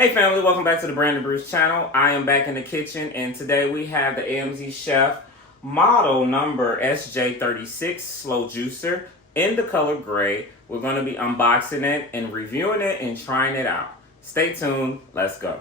Hey family, welcome back to the Brandon Brews channel. I am back in the kitchen and today we have the AMZCHEF model number SJ36 slow juicer in the color gray. We're going to be unboxing it and reviewing it and trying it out. Stay tuned, let's go.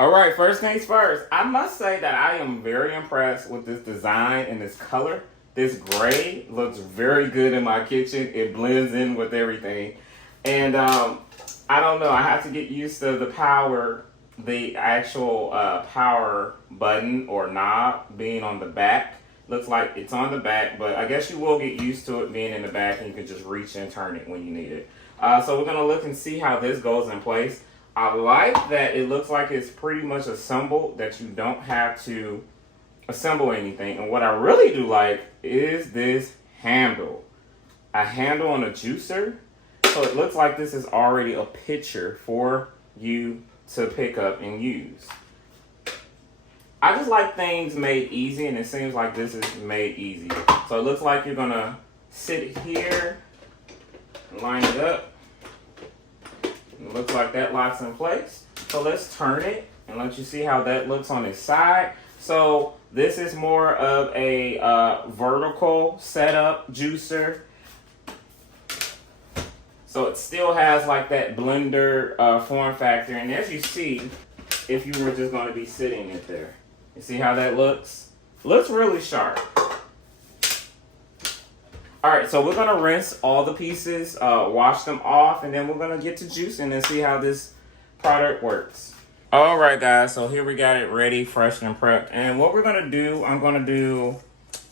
Alright, first things first, I must say that I am very impressed with this design and this color. This gray looks very good in my kitchen. It blends in with everything. And I don't know, I have to get used to the actual power button or knob being on the back. Looks like it's on the back, but I guess you will get used to it being in the back and you can just reach and turn it when you need it. So we're going to look and see how this goes in place. I like that it looks like it's pretty much assembled, that you don't have to assemble anything. And what I really do like is this handle. A handle on a juicer. So it looks like this is already a pitcher for you to pick up and use. I just like things made easy, and it seems like this is made easy. So it looks like you're going to sit here, line it up. It looks like that locks in place. So let's turn it and let you see how that looks on its side. So this is more of a vertical setup juicer. So it still has like that blender form factor. And as you see, if you were just going to be sitting it there, you see how that looks? Looks really sharp. Alright, so we're going to rinse all the pieces, wash them off, and then we're going to get to juicing and see how this product works. Alright guys, so here we got it ready, fresh and prepped. And what we're going to do,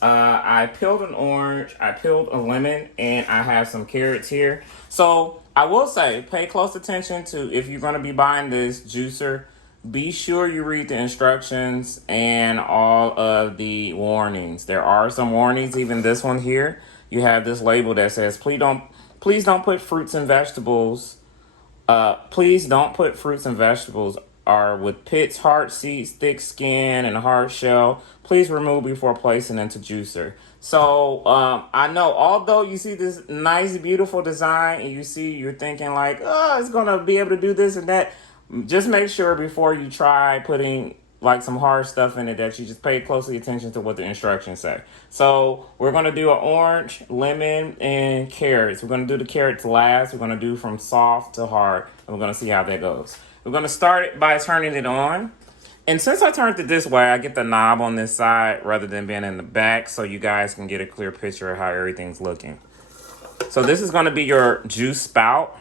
I peeled an orange, I peeled a lemon, and I have some carrots here. So I will say, pay close attention to, if you're going to be buying this juicer, be sure you read the instructions and all of the warnings. There are some warnings, even this one here. You have this label that says, please don't put fruits and vegetables. Please don't put fruits and vegetables are with pits, hard seeds, thick skin, and hard shell. Please remove before placing into juicer. So I know, although you see this nice, beautiful design, and you're thinking like, oh, it's gonna be able to do this and that. Just make sure before you try putting like some hard stuff in it that you just pay closely attention to what the instructions say. So we're going to do an orange, lemon, and carrots. We're going to do the carrots last. We're going to do from soft to hard, and we're going to see how that goes. We're going to start it by turning it on. And since I turned it this way, I get the knob on this side rather than being in the back, so you guys can get a clear picture of how everything's looking. So this is going to be your juice spout.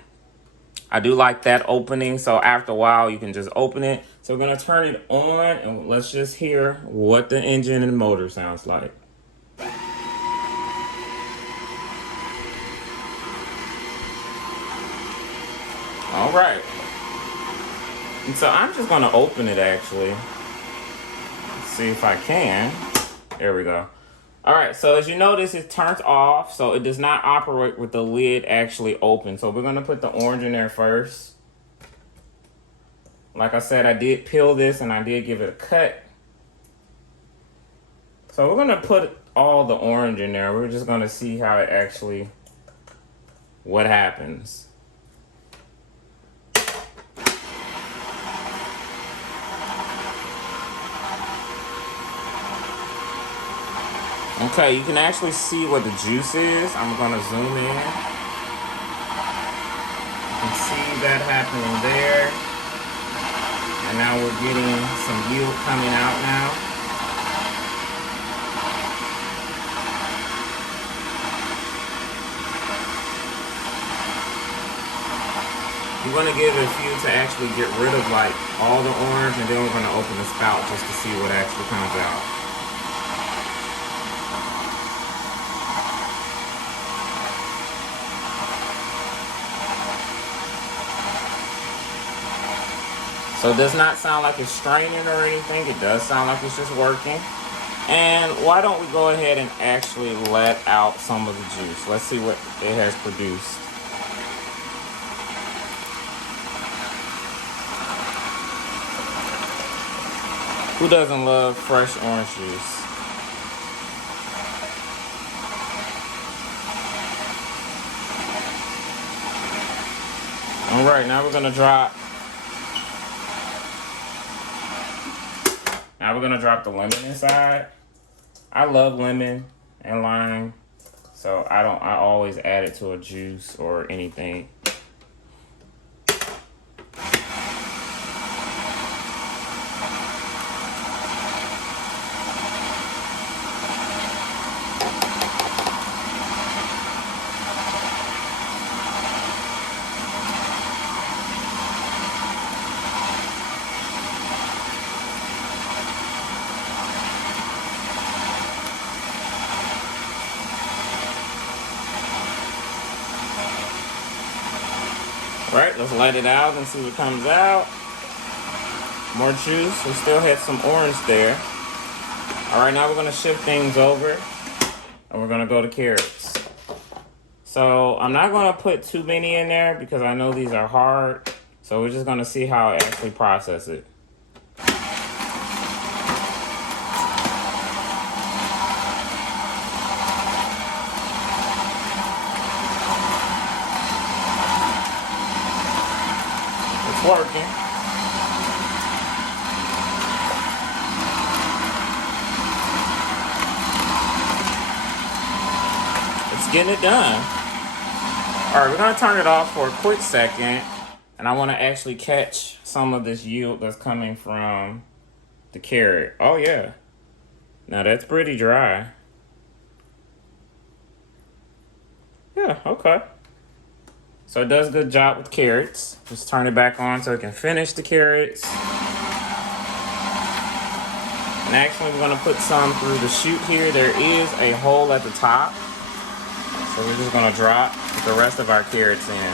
I do like that opening, so after a while you can just open it. So we're going to turn it on, and let's just hear what the engine and motor sounds like. All right. And so I'm just going to open it actually. Let's see if I can. There we go. All right, so as you notice, it turns off, so it does not operate with the lid actually open. So we're going to put the orange in there first. Like I said, I did peel this and I did give it a cut. So we're going to put all the orange in there. We're just going to see how it actually, what happens. Okay, you can actually see what the juice is. I'm going to zoom in. You can see that happening there. And now we're getting some yield coming out now. We're going to give it a few to actually get rid of like all the orange, and then we're going to open the spout just to see what actually comes out. So it does not sound like it's straining or anything. It does sound like it's just working. And why don't we go ahead and actually let out some of the juice. Let's see what it has produced. Who doesn't love fresh orange juice? All right, now we're gonna drop the lemon inside. I love lemon and lime, so I always add it to a juice or anything. Right, let's let it out and see what comes out. More juice. We still had some orange there. All right, now we're gonna shift things over and we're gonna go to carrots. So I'm not gonna put too many in there because I know these are hard. So we're just gonna see how I actually process it. It's working. It's getting it done. All right, we're gonna turn it off for a quick second, and I wanna actually catch some of this yield that's coming from the carrot. Oh yeah, now that's pretty dry. Yeah, okay. So it does a good job with carrots. Just turn it back on so it can finish the carrots. And actually we're gonna put some through the chute here. There is a hole at the top. So we're just gonna drop the rest of our carrots in.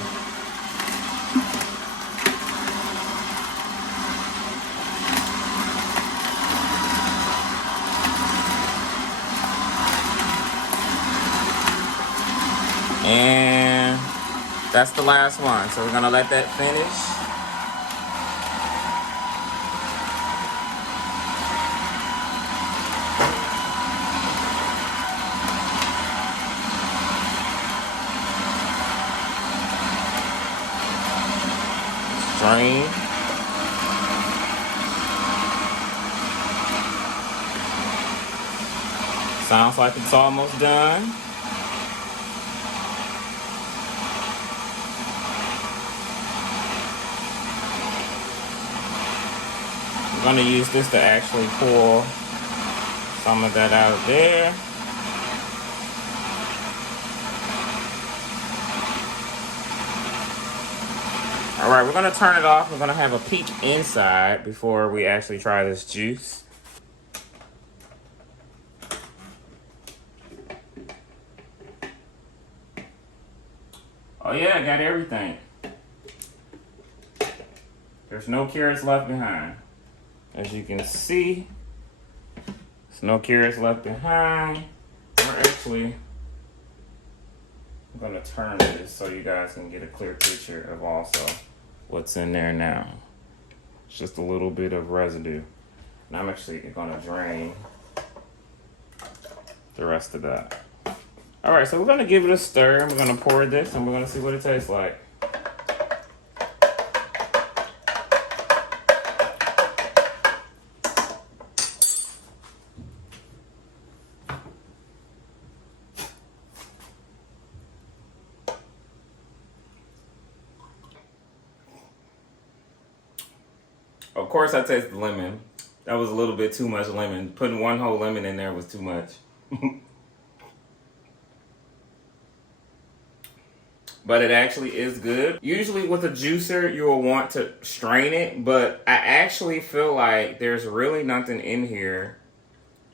And that's the last one. So we're gonna let that finish. Drain. Sounds like it's almost done. I'm gonna use this to actually pull some of that out of there. All right, we're gonna turn it off. We're gonna have a peek inside before we actually try this juice. Oh yeah, I got everything. There's no carrots left behind. As you can see, there's no carrots left behind. We're actually gonna turn this so you guys can get a clear picture of also what's in there now. It's just a little bit of residue. And I'm actually gonna drain the rest of that. All right, so we're gonna give it a stir. We're gonna pour this and we're gonna see what it tastes like. Of course, I tasted lemon. That was a little bit too much lemon. Putting one whole lemon in there was too much. But it actually is good. Usually with a juicer, you will want to strain it, but I actually feel like there's really nothing in here.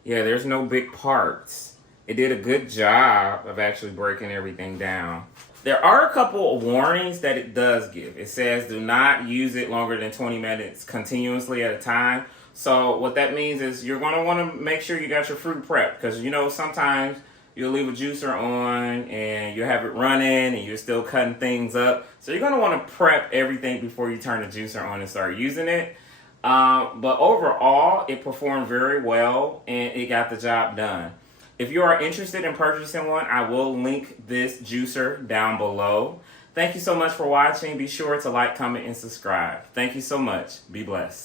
Yeah, there's no big parts. It did a good job of actually breaking everything down. There are a couple of warnings that it does give. It says do not use it longer than 20 minutes continuously at a time. So what that means is you're going to want to make sure you got your fruit prepped, because you know sometimes you'll leave a juicer on and you have it running and you're still cutting things up. So you're going to want to prep everything before you turn the juicer on and start using it. But overall, it performed very well and it got the job done. If you are interested in purchasing one, I will link this juicer down below. Thank you so much for watching. Be sure to like, comment, and subscribe. Thank you so much. Be blessed.